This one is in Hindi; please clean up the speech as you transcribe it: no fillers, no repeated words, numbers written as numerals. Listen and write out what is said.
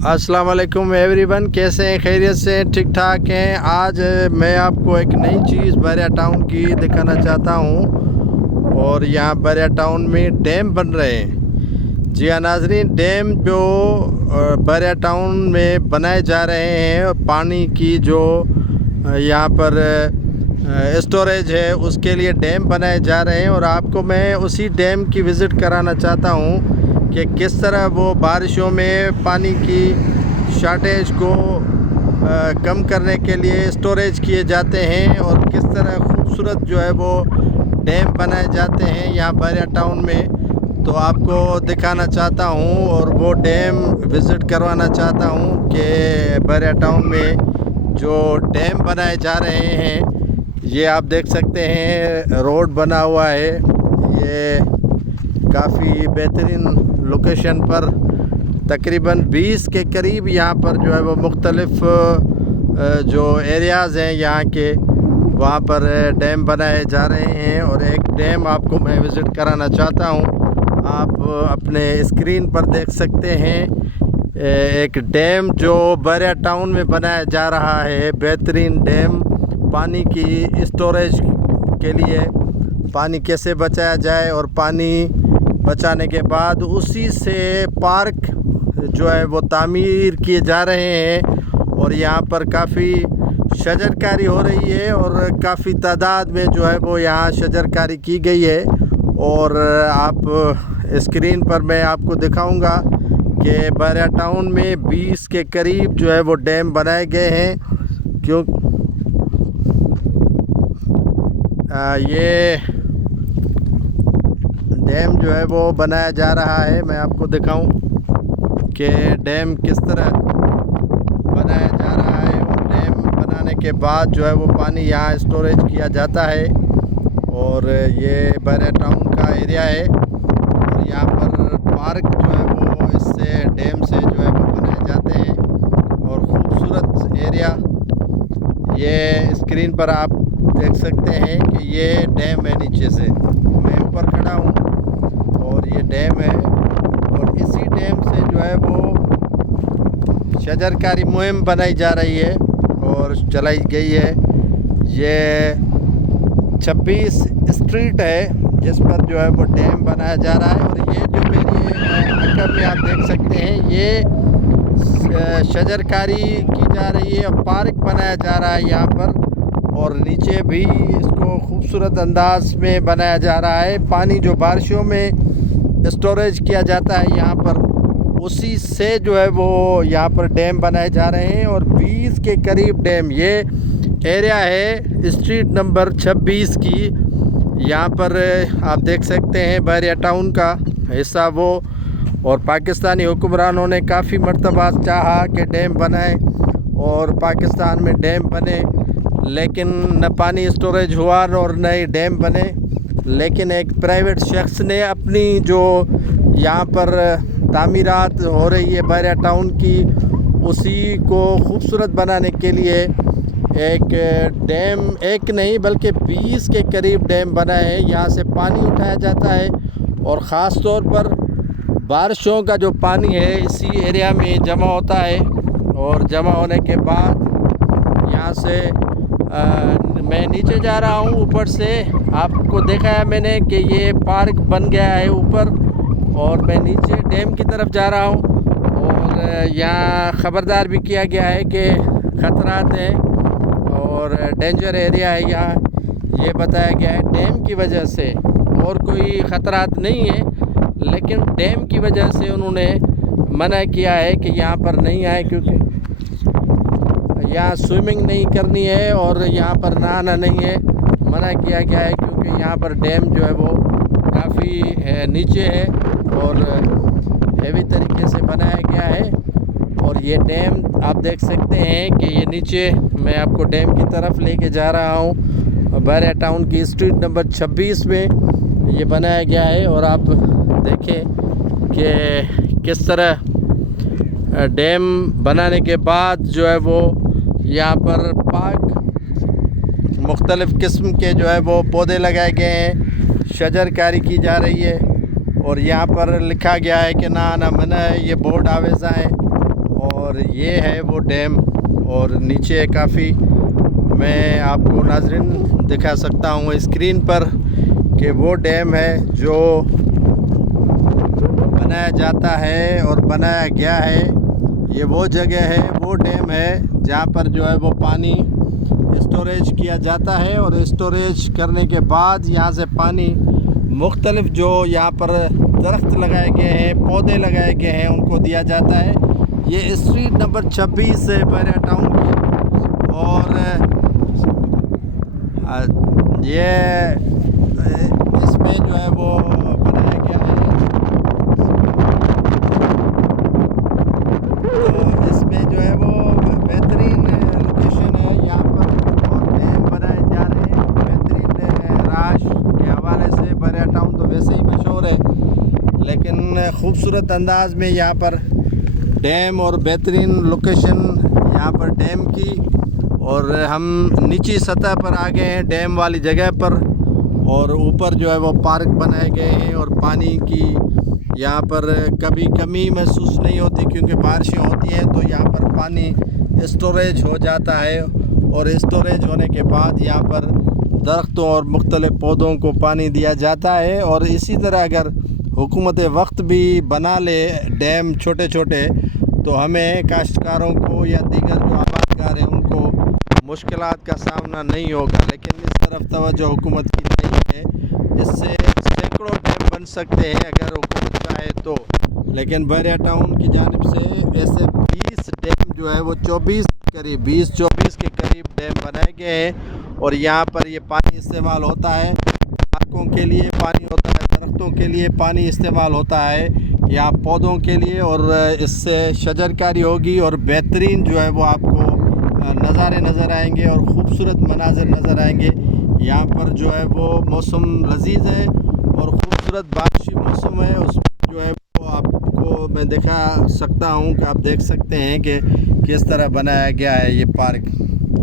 अस्सलाम वालेकुम एवरीवन, कैसे हैं? खैरियत से हैं? ठीक ठाक हैं। आज मैं आपको एक नई चीज़ बैरिया टाउन की दिखाना चाहता हूं। और यहाँ बैरिया टाउन में डैम बन रहे हैं। जी हाँ नाजरीन, डैम जो बैरिया टाउन में बनाए जा रहे हैं, पानी की जो यहाँ पर स्टोरेज है उसके लिए डैम बनाए जा रहे हैं। और आपको मैं उसी डैम की विज़िट कराना चाहता हूँ कि किस तरह वो बारिशों में पानी की शॉर्टेज को कम करने के लिए स्टोरेज किए जाते हैं, और किस तरह खूबसूरत जो है वो डैम बनाए जाते हैं यहाँ बैरिया टाउन में। तो आपको दिखाना चाहता हूँ और वो डैम विज़िट करवाना चाहता हूँ कि बैरिया टाउन में जो डैम बनाए जा रहे हैं, ये आप देख सकते हैं रोड बना हुआ है। ये काफ़ी बेहतरीन लोकेशन पर तकरीबन 20 के करीब यहाँ पर जो है वो मुख्तलिफ़ जो एरियाज़ हैं यहाँ के, वहाँ पर डैम बनाए जा रहे हैं। और एक डैम आपको मैं विज़िट कराना चाहता हूँ। आप अपने स्क्रीन पर देख सकते हैं एक डैम जो बैरिया टाउन में बनाया जा रहा है। बेहतरीन डैम पानी की स्टोरेज के लिए, पानी कैसे बचाया जाए, और पानी बचाने के बाद उसी से पार्क जो है वो तामीर किए जा रहे हैं। और यहाँ पर काफ़ी शजरकारी हो रही है, और काफ़ी तादाद में जो है वो यहाँ शजरकारी की गई है। और आप स्क्रीन पर मैं आपको दिखाऊंगा कि बैरिया टाउन में 20 के करीब जो है वो डैम बनाए गए हैं। क्यों ये डैम जो है वो बनाया जा रहा है। मैं आपको दिखाऊं कि डैम किस तरह बनाया जा रहा है। और डैम बनाने के बाद जो है वो पानी यहाँ स्टोरेज किया जाता है। और ये बैरिया टाउन का एरिया है, और यहाँ पर पार्क जो है वो इससे डैम से जो है वो बनाए जाते हैं। और ख़ूबसूरत एरिया, ये स्क्रीन पर आप देख सकते हैं कि ये डैम है। नीचे से मैं ऊपर खड़ा हूँ और ये डैम है। और इसी डैम से जो है वो शजरकारी मुहिम बनाई जा रही है और चलाई गई है। ये 26 स्ट्रीट है जिस पर जो है वो डैम बनाया जा रहा है। और ये जो मेरी अकब में आप देख सकते हैं, ये शजरकारी की जा रही है और पार्क बनाया जा रहा है यहाँ पर। और नीचे भी इसको खूबसूरत अंदाज में बनाया जा रहा है। पानी जो बारिशों में स्टोरेज किया जाता है यहाँ पर, उसी से जो है वो यहाँ पर डैम बनाए जा रहे हैं। और 20 के करीब डैम, ये एरिया है स्ट्रीट नंबर 26 की। यहाँ पर आप देख सकते हैं बैरिया टाउन का हिस्सा वो। और पाकिस्तानी हुक्मरानों ने काफ़ी मरतबा चाहा कि डैम बनाए और पाकिस्तान में डैम बने, लेकिन न पानी स्टोरेज हुआ और न ही डैम बने। लेकिन एक प्राइवेट शख्स ने अपनी जो यहाँ पर तामीरात हो रही है बैरिया टाउन की, उसी को खूबसूरत बनाने के लिए एक डैम, एक नहीं बल्कि 20 के करीब डैम बना है। यहाँ से पानी उठाया जाता है और ख़ास तौर पर बारिशों का जो पानी है इसी एरिया में जमा होता है। और जमा होने के बाद यहाँ से मैं नीचे जा रहा हूँ। ऊपर से आपको देखा है मैंने कि ये पार्क बन गया है ऊपर, और मैं नीचे डैम की तरफ जा रहा हूँ। और यहाँ ख़बरदार भी किया गया है कि ख़तरात हैं और डेंजर एरिया है यहाँ, ये बताया गया है। डैम की वजह से और कोई ख़तरात नहीं है, लेकिन डैम की वजह से उन्होंने मना किया है कि यहाँ पर नहीं आए, क्योंकि यहाँ स्विमिंग नहीं करनी है और यहाँ पर नहाना नहीं है, मना किया गया है। क्योंकि यहाँ पर डैम जो है वो काफ़ी नीचे है और हेवी तरीके से बनाया गया है। और ये डैम आप देख सकते हैं कि ये नीचे, मैं आपको डैम की तरफ लेके जा रहा हूँ। बैरिया टाउन की स्ट्रीट नंबर 26 में ये बनाया गया है। और आप देखें कि किस तरह डैम बनाने के बाद जो है वो यहाँ पर पार्क, मुख्तलिफ़ किस्म के जो है वो पौधे लगाए गए हैं, शजरकारी की जा रही है। और यहाँ पर लिखा गया है कि ना मना है, ये बोर्ड आवेज़ा है। और ये है वो डैम। और नीचे काफ़ी मैं आपको नाज़रीन दिखा सकता हूँ स्क्रीन पर कि वो डैम है जो बनाया जाता है और बनाया गया है। ये वो जगह है, वो डैम है जहाँ पर जो है वो पानी स्टोरेज किया जाता है और स्टोरेज करने के बाद यहाँ से पानी मुख्तलिफ जो यहाँ पर दरख्त लगाए गए हैं, पौधे लगाए गए हैं, उनको दिया जाता है। ये स्ट्रीट नंबर 26 है बैरिया टाउन की। और ये इसमें जो है वो बनाया गया है। तो इसमें जो है वो बेहतरीन लोकेशन है यहाँ पर और डैम बनाए जा रहे हैं बेहतरीन। राश के हवाले से बैरिया टाउन तो वैसे ही मशहूर है, लेकिन खूबसूरत अंदाज में यहाँ पर डैम और बेहतरीन लोकेशन यहाँ पर डैम की। और हम नीची सतह पर आ गए हैं डैम वाली जगह पर और ऊपर जो है वो पार्क बनाए गए हैं और पानी की यहाँ पर कभी कमी महसूस नहीं होती क्योंकि बारिशें होती हैं तो यहाँ पर पानी स्टोरेज हो जाता है। और स्टोरेज होने के बाद यहाँ पर दरख्तों और मुख्तलिफ पौधों को पानी दिया जाता है। और इसी तरह अगर हुकूमत वक्त भी बना ले डैम छोटे छोटे तो हमें काश्तकारों को या दीगर जो आबादकार हैं उनको मुश्किलात का सामना नहीं होगा। लेकिन इस तरफ तवज्जो हुकूमत की नहीं है। इससे सैकड़ों डैम बन सकते हैं अगर हुकूमत चाहे तो। लेकिन बैरिया टाउन की जानिब से ऐसे 20 डैम जो है वो 20-24 के करीब डैम बनाए गए हैं। और यहाँ पर ये पानी इस्तेमाल होता है, पार्कों के लिए पानी होता है, दरख्तों के लिए पानी इस्तेमाल होता है, या पौधों के लिए। और इससे शजरकारी होगी और बेहतरीन जो है वो आपको नज़ारे नज़र आएंगे और ख़ूबसूरत मनाज़र नज़र आएंगे। यहाँ पर जो है वो मौसम लजीज है और ख़ूबसूरत बारिशी मौसम है। उस जो है वो आपको मैं दिखा सकता हूँ कि आप देख सकते हैं कि किस तरह बनाया गया है ये पार्क।